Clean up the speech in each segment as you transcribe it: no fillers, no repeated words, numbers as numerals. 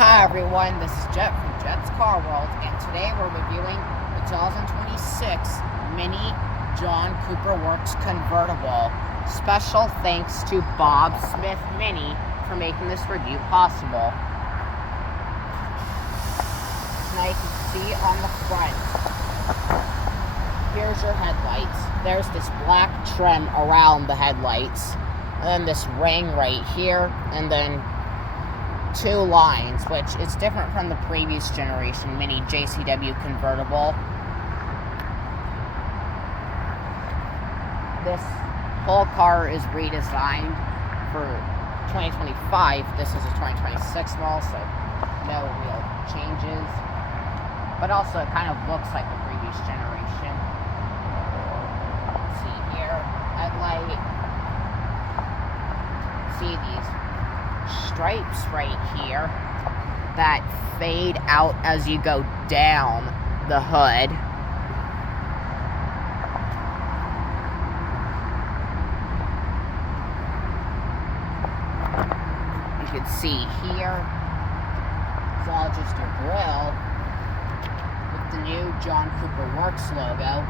Hi everyone, this is Jet from Jet's Car World, and today we're reviewing the 2026 Mini John Cooper Works Convertible. Special thanks to Bob Smith Mini for making this review possible. Now you can see on the front, here's your headlights. There's this black trim around the headlights, and then this ring right here, and then two lines, which is different from the previous generation Mini JCW convertible. This whole car is redesigned for 2025. This is a 2026 model, so no real changes. But also, it kind of looks like the previous generation. See here, headlight. See these stripes right here that fade out as you go down the hood. You can see here, it's all just a grill with the new John Cooper Works logo.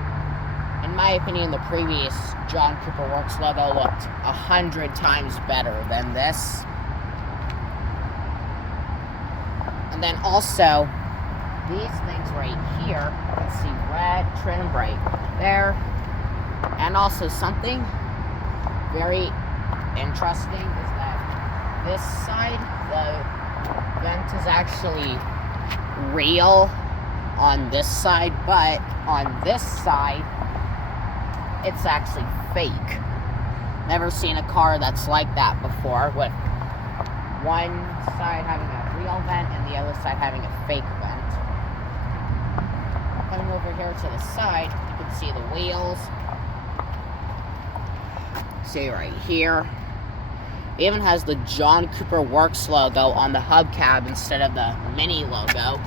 In my opinion, the previous John Cooper Works logo looked 100 times better than this. And then also, these things right here, you can see red trim right there. And also something very interesting is that this side, the vent is actually real on this side, but on this side, it's actually fake. Never seen a car that's like that before, with one side having a real vent and the other side having a fake vent. Coming over here to the side, you can see the wheels. See right here. It even has the John Cooper Works logo on the hubcap instead of the Mini logo.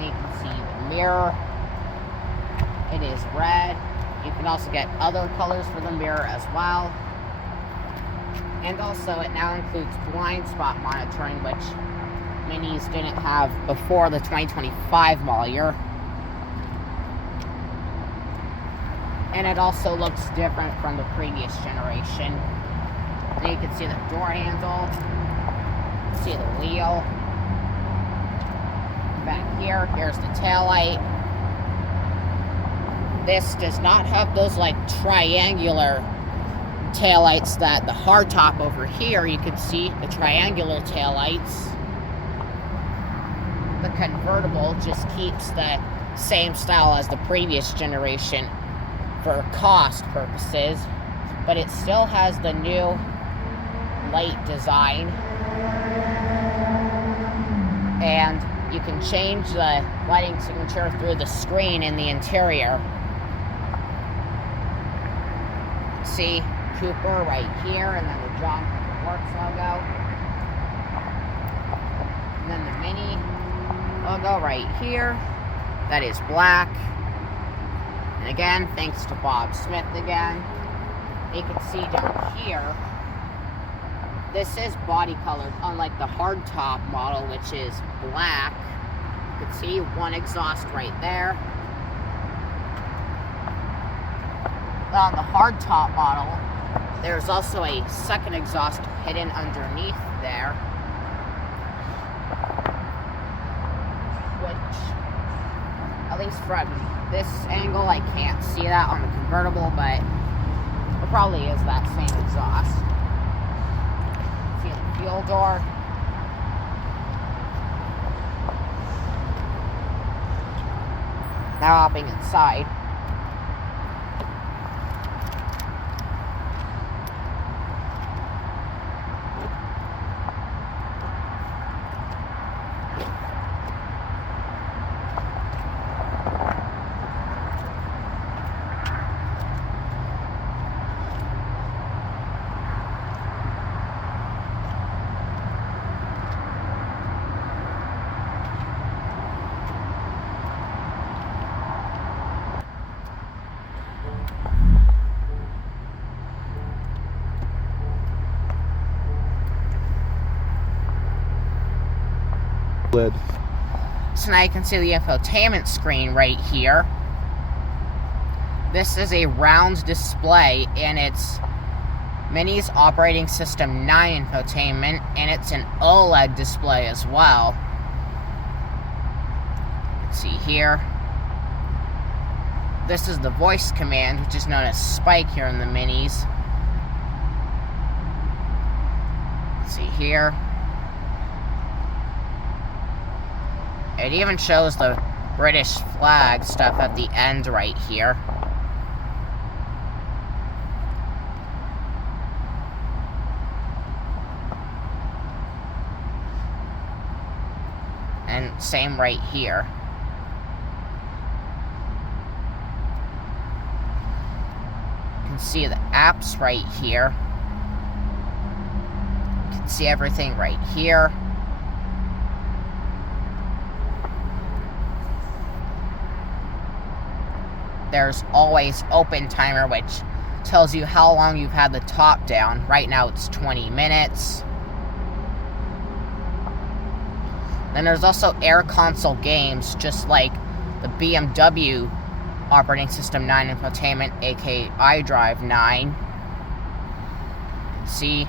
You can see the mirror. It is red. You can also get other colors for the mirror as well. And also, it now includes blind spot monitoring, which Minis didn't have before the 2025 model year. And it also looks different from the previous generation. And you can see the door handle, see the wheel. Back here, here's the taillight. This does not have those like triangular taillights that the hardtop over here, you can see the triangular taillights. The convertible just keeps the same style as the previous generation for cost purposes, but it still has the new light design. And you can change the lighting signature through the screen in the interior. See Cooper right here, and then the John Cooper Works logo. And then the Mini logo right here. That is black. And again, thanks to Bob Smith again. You can see down here, this is body colored, unlike the hardtop model, which is black. You can see one exhaust right there. On the hardtop model, there's also a second exhaust hidden underneath there, which, at least from this angle, I can't see that on the convertible, but it probably is that same exhaust. See the fuel door. Now hopping inside. lid. So now you can see the infotainment screen right here. This is a round display, and it's Mini's operating system 9 infotainment, and it's an OLED display as well. Let's see here. This is the voice command, which is known as Spike here in the Minis. Let's see here. It even shows the British flag stuff at the end right here. And same right here. You can see the apps right here. You can see everything right here. There's always open timer, which tells you how long you've had the top down. Right now it's 20 minutes. Then there's also Air Console games, just like the BMW operating system 9 infotainment, aka iDrive 9. See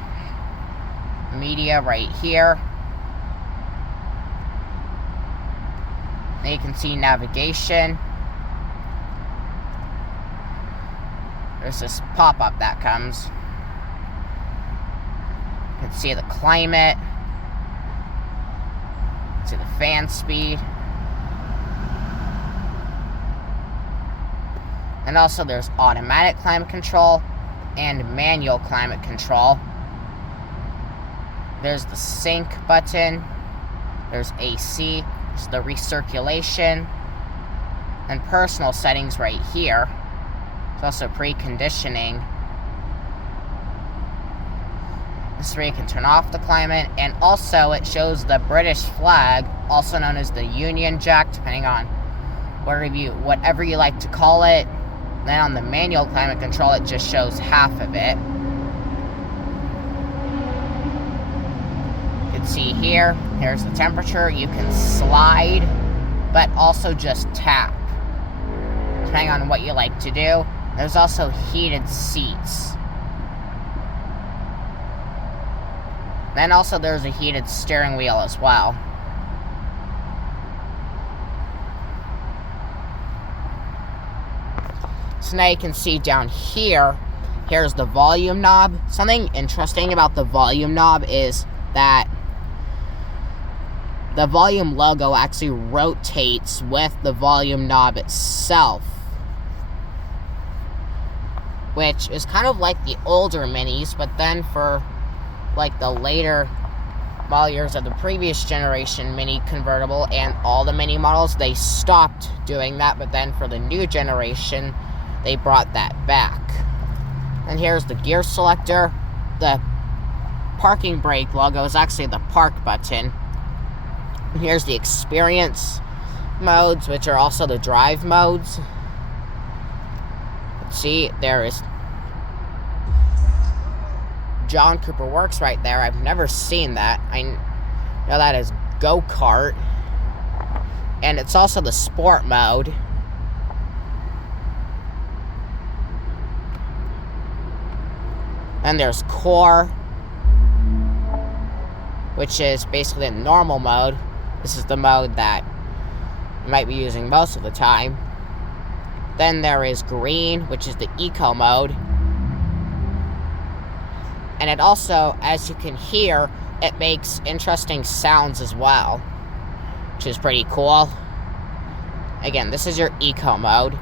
media right here. Then you can see navigation. There's this pop-up that comes. You can see the climate. See the fan speed. And also there's automatic climate control and manual climate control. There's the sync button. There's AC. There's the recirculation. And personal settings right here. There's also preconditioning. This is where you can turn off the climate, and also it shows the British flag, also known as the Union Jack, depending on whatever you like to call it. Then on the manual climate control, it just shows half of it. You can see here, here's the temperature. You can slide, but also just tap, depending on what you like to do. There's also heated seats. Then also there's a heated steering wheel as well. So now you can see down here, here's the volume knob. Something interesting about the volume knob is that the volume logo actually rotates with the volume knob itself, which is kind of like the older Minis, but then for like the later model years of the previous generation Mini convertible and all the Mini models, they stopped doing that, but then for the new generation, they brought that back. And here's the gear selector. The parking brake logo is actually the park button. And here's the experience modes, which are also the drive modes. Let's see, there is John Cooper Works right there. I've never seen that. I know that is go-kart. And it's also the sport mode. And there's core, which is basically a normal mode. This is the mode that you might be using most of the time. Then there is green, which is the eco mode. And it also, as you can hear, it makes interesting sounds as well, which is pretty cool. Again, this is your eco mode.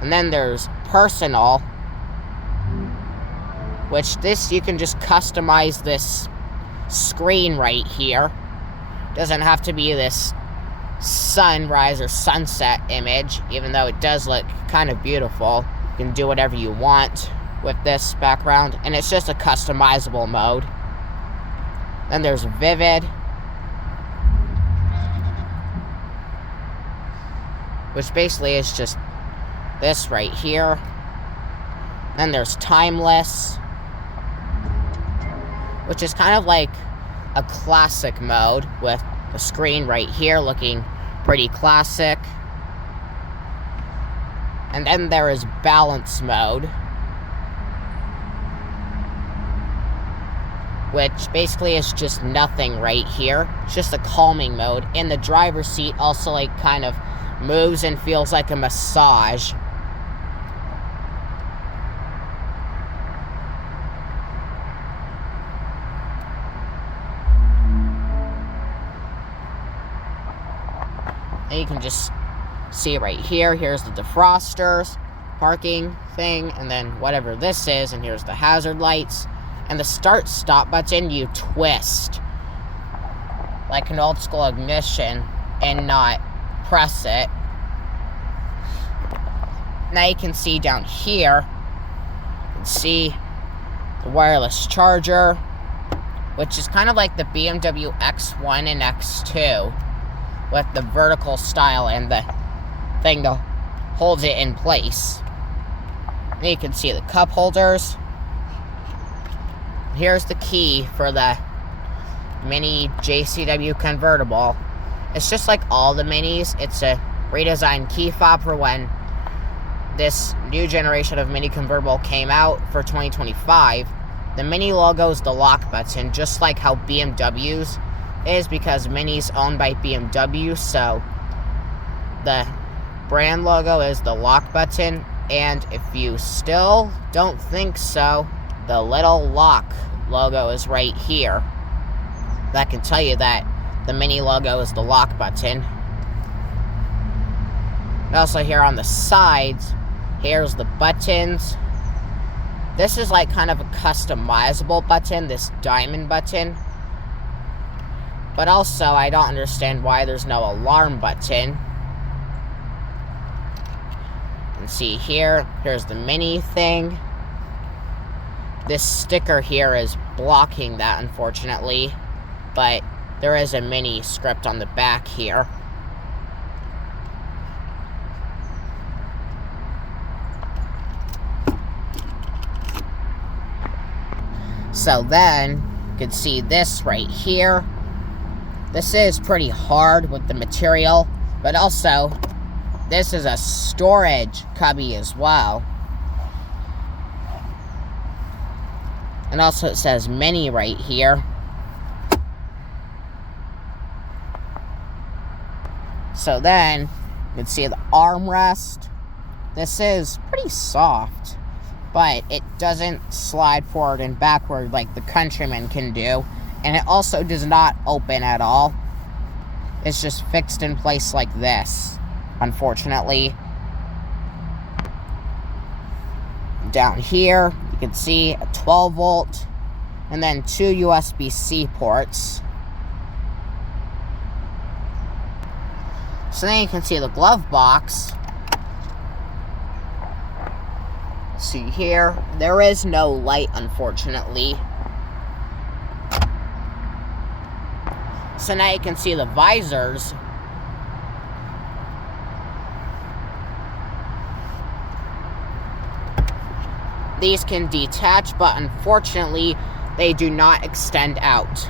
And then there's personal, which this, you can just customize this screen right here. Doesn't have to be this sunrise or sunset image, even though it does look kind of beautiful. You can do whatever you want with this background, and it's just a customizable mode. Then there's vivid, which basically is just this right here. Then there's timeless, which is kind of like a classic mode with the screen right here looking pretty classic. And then there is balance mode, which basically is just nothing right here. It's just a calming mode. And the driver's seat also like kind of moves and feels like a massage. And you can just see right here, here's the defrosters, parking thing, and then whatever this is, and here's the hazard lights. And the start-stop button, you twist like an old school ignition and not press it. Now you can see down here, you can see the wireless charger, which is kind of like the BMW X1 and X2 with the vertical style and the thing that holds it in place. And you can see the cup holders. Here's the key for the mini JCW convertible. It's just like all the minis. It's a redesigned key fob for when this new generation of mini convertible came out for 2025. The mini logo is the lock button, just like how BMW's is, because mini's owned by BMW, so the brand logo is the lock button. And if you still don't think so, the little lock logo is right here. That can tell you that the mini logo is the lock button. And also here on the sides, here's the buttons. This is like kind of a customizable button, this diamond button. But also, I don't understand why there's no alarm button. And see here, here's the mini thing. This sticker here is blocking that, unfortunately. But there is a mini script on the back here. So then, you can see this right here. This is pretty hard with the material, but also, this is a storage cubby as well. And also it says mini right here. So then, you can see the armrest. This is pretty soft, but it doesn't slide forward and backward like the Countryman can do. And it also does not open at all. It's just fixed in place like this, unfortunately. Down here, you can see a 12 volt and then 2 USB-C ports. So then you can see the glove box. See here, there is no light, unfortunately. So now you can see the visors. These can detach, but unfortunately, they do not extend out.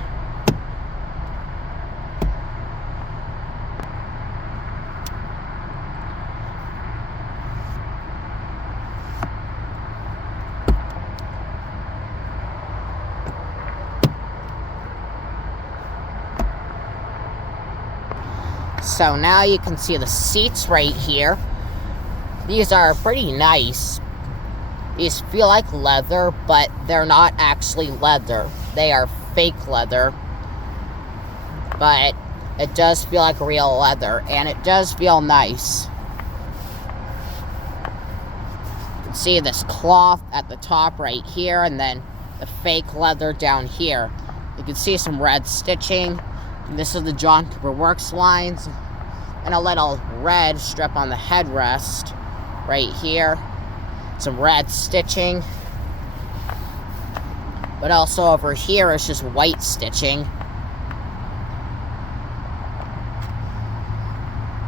So now you can see the seats right here. These are pretty nice. These feel like leather, but they're not actually leather. They are fake leather. But it does feel like real leather, and it does feel nice. You can see this cloth at the top right here, and then the fake leather down here. You can see some red stitching. And this is the John Cooper Works lines. And a little red strip on the headrest right here. Some red stitching. But also over here is just white stitching.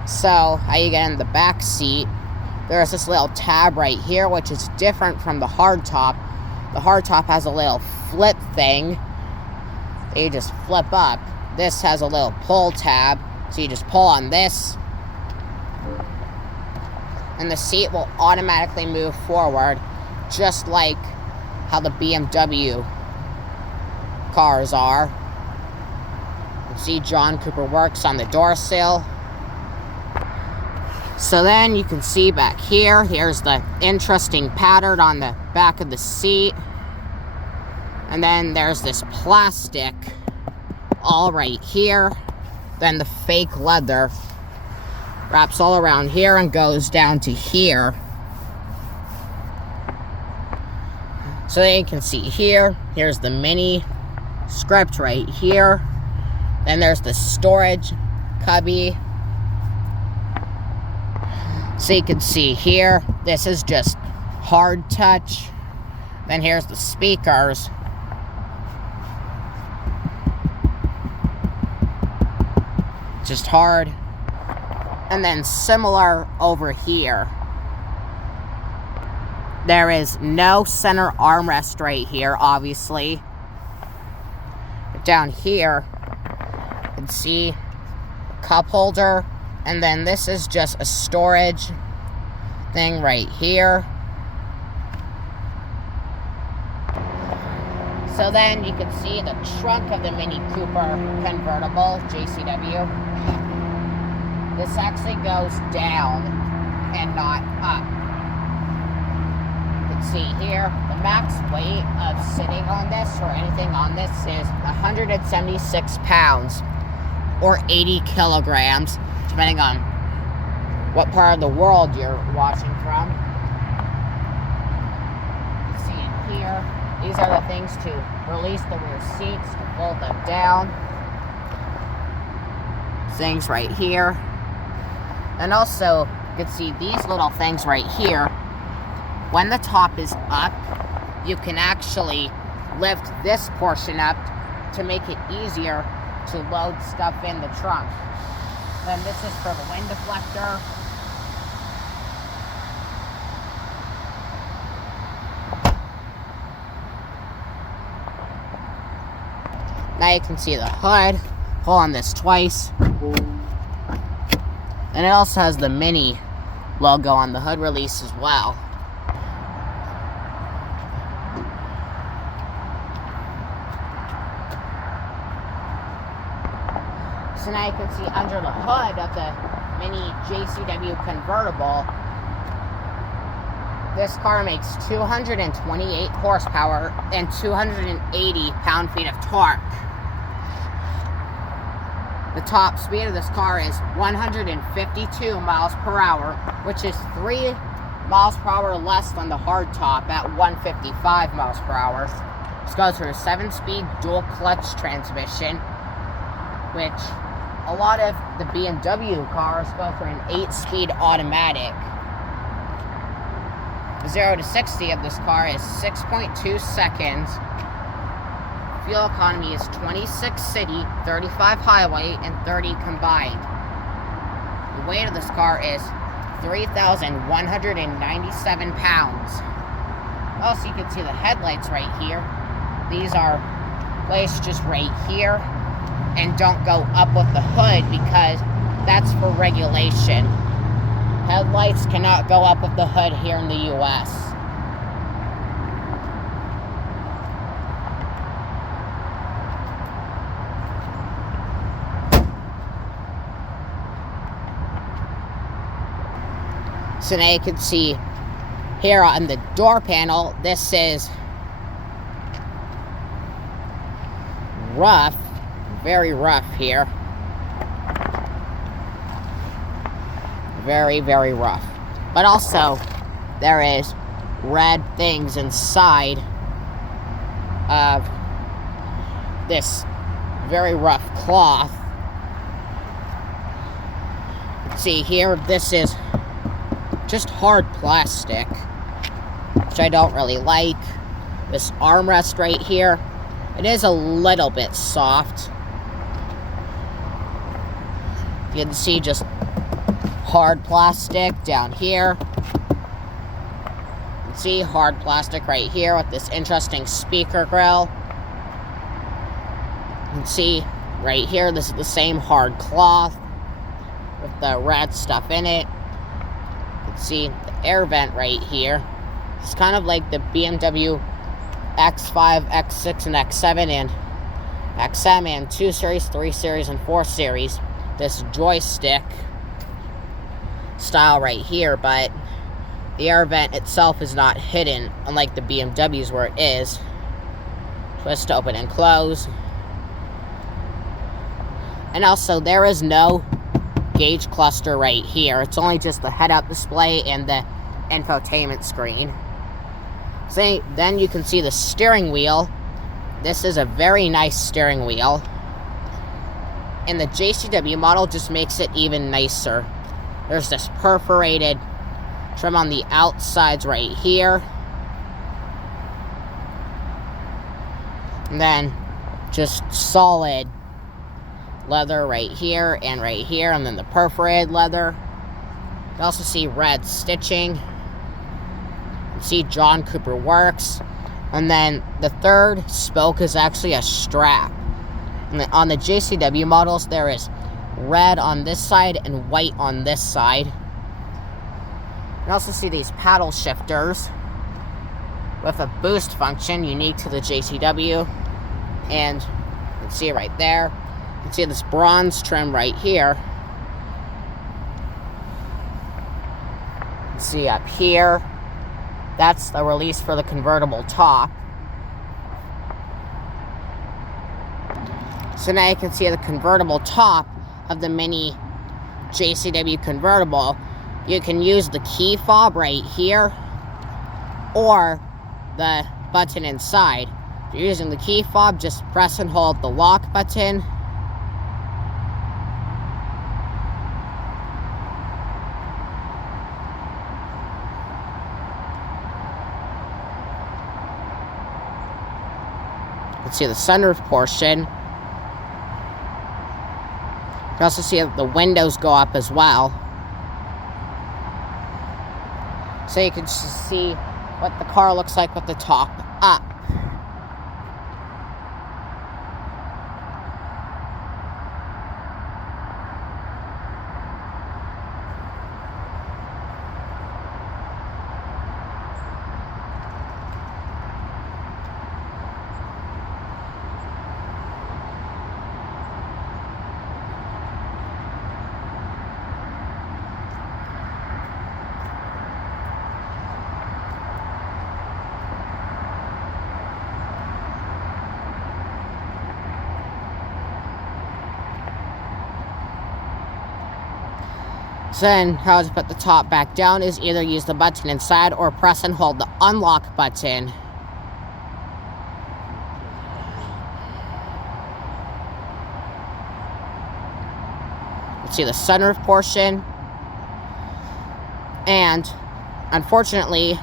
So, how you get in the back seat, there's this little tab right here, which is different from the hardtop. The hardtop has a little flip thing that you just flip up. this has a little pull tab, so you just pull on this, and the seat will automatically move forward, just like how the BMW cars are. You can see John Cooper Works on the door sill. So then you can see back here, here's the interesting pattern on the back of the seat. And then there's this plastic all right here. Then the fake leather wraps all around here and goes down to here. So then you can see here, here's the mini script right here. Then there's the storage cubby. So you can see here, this is just hard touch. Then here's the speakers. Just hard. And then similar over here. There is no center armrest right here, obviously. But down here, you can see cup holder. And then this is just a storage thing right here. So then you can see the trunk of the Mini Cooper Convertible JCW. This actually goes down and not up. You can see here, the max weight of sitting on this or anything on this is 176 pounds or 80 kilograms. Depending on what part of the world you're watching from. You see it here. These are the things to release the rear seats, to fold them down. Things right here. And also, you can see these little things right here. When the top is up, you can actually lift this portion up to make it easier to load stuff in the trunk. Then this is for the wind deflector. Now you can see the hood. Pull on this twice. And it also has the Mini logo on the hood release as well. So now you can see under the hood of the Mini JCW Convertible, this car makes 228 horsepower and 280 pound-feet of torque. The top speed of this car is 152 miles per hour, which is 3 miles per hour less than the hardtop at 155 miles per hour. This goes for a 7-speed dual-clutch transmission, which a lot of the BMW cars go for an 8-speed automatic. The 0 to 60 of this car is 6.2 seconds. Fuel economy is 26 city, 35 highway, and 30 combined. The weight of this car is 3,197 pounds. Also, you can see the headlights right here. These are placed just right here and don't go up with the hood because that's for regulation. Headlights cannot go up with the hood here in the US. So now you can see here on the door panel, this is rough, very rough here. Very, very rough. But also, there is red things inside of this very rough cloth. See here, this is just hard plastic, which I don't really like. This armrest right here, it is a little bit soft. You can see just hard plastic down here. You can see hard plastic right here with this interesting speaker grill. You can see right here, this is the same hard cloth with the red stuff in it. You can see the air vent right here. It's kind of like the BMW X5, X6, and X7, and XM, and 2 Series, 3 Series, and 4 Series. This joystick style right here, but the air vent itself is not hidden, unlike the BMWs where it is. Twist to open and close. And also, there is no gauge cluster right here. It's only just the head-up display and the infotainment screen. So then you can see the steering wheel. This is a very nice steering wheel. And the JCW model just makes it even nicer. There's this perforated trim on the outsides right here. And then just solid leather right here, and then the perforated leather. You also see red stitching. You see John Cooper Works. And then the third spoke is actually a strap. And on the JCW models, there is red on this side and white on this side. You also see these paddle shifters with a boost function unique to the JCW. And you can see it right there. You can see this bronze trim right here. You can see up here. That's the release for the convertible top. So now you can see the convertible top of the mini JCW convertible. You can use the key fob right here or the button inside. If you're using the key fob, just press and hold the lock button. You can see the sunroof portion. You can also see that the windows go up as well. So you can see what the car looks like with the top up. So then, how to put the top back down is either use the button inside or press and hold the unlock button. Let's see the sunroof portion. And, unfortunately,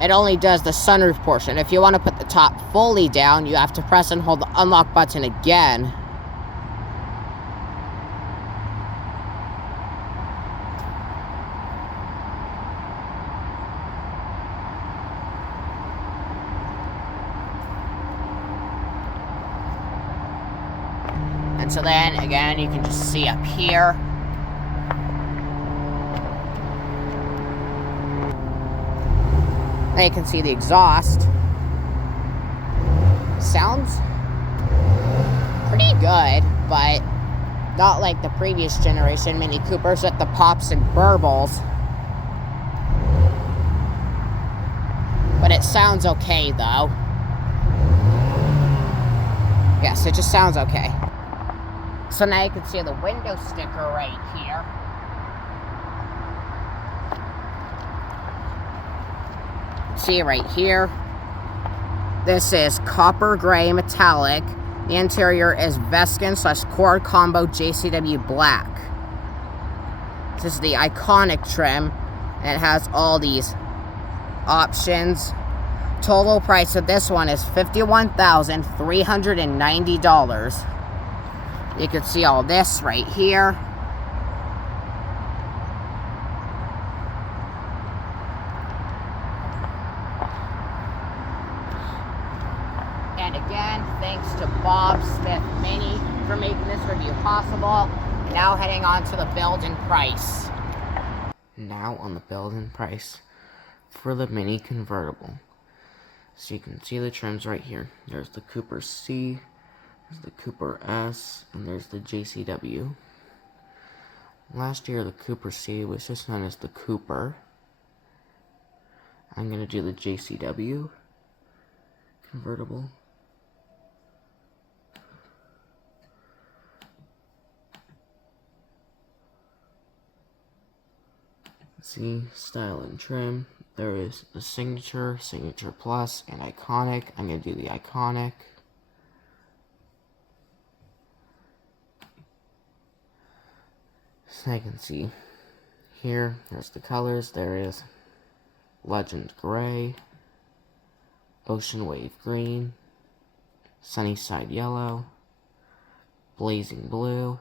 it only does the sunroof portion. If you want to put the top fully down, you have to press and hold the unlock button again. And so then, again, you can just see up here. Now you can see the exhaust. Sounds pretty good, but not like the previous generation Mini Coopers with the pops and burbles. But it sounds okay, though. Yes, it just sounds okay. So now you can see the window sticker right here. See right here. This is copper gray metallic. The interior is Veskin / Cord Combo JCW black. This is the iconic trim, and it has all these options. Total price of this one is $51,390. You can see all this right here. And again, thanks to Bob Smith Mini for making this review possible. Now heading on to the build and price. Now on the build and price for the mini convertible. So you can see the trims right here. There's the Cooper C, there's the Cooper S, and there's the JCW. Last year the Cooper C was just known as the Cooper. I'm going to do the JCW convertible. See, style and trim. There is the Signature, Signature Plus, and Iconic. I'm going to do the Iconic. So I can see here, there's the colors. There is Legend Gray, Ocean Wave Green, Sunnyside Yellow, Blazing Blue,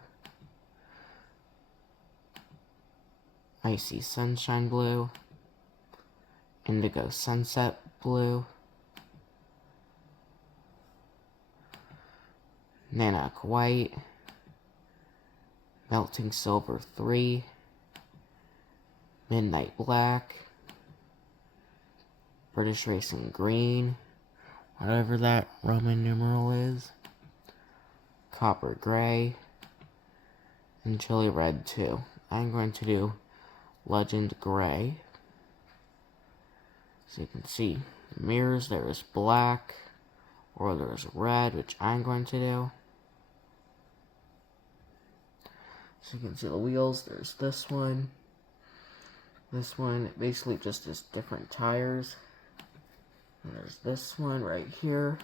Icy Sunshine Blue, Indigo Sunset Blue, Nanook White, Melting Silver 3, Midnight Black, British Racing Green, whatever that Roman numeral is, Copper Gray, and Chili Red 2. I'm going to do Legend Gray. So you can see the mirrors, there is black, or there is red, which I'm going to do. So you can see the wheels, there's this one. This one basically just is different tires. And there's this one right here.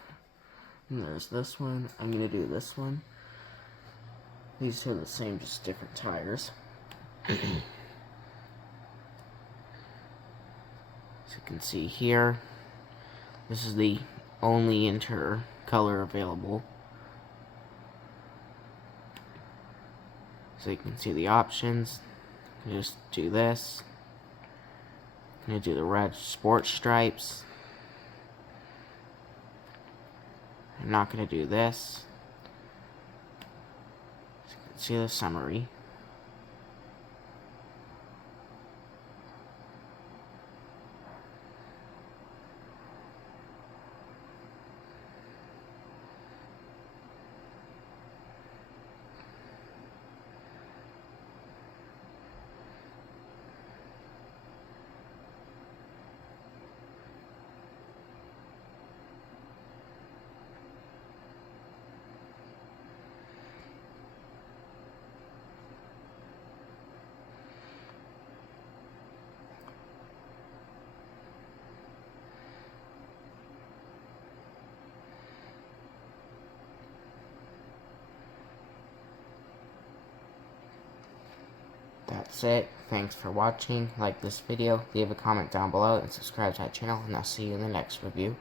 And there's this one. I'm going to do this one. These are the same, just different tires. So you can see here, this is the only interior color available. So you can see the options. You just do this. I'm going to do the red sports stripes. I'm not going to do this. So you can see the summary. That's it. Thanks for watching. Like this video, leave a comment down below, and subscribe to our channel, and I'll see you in the next review.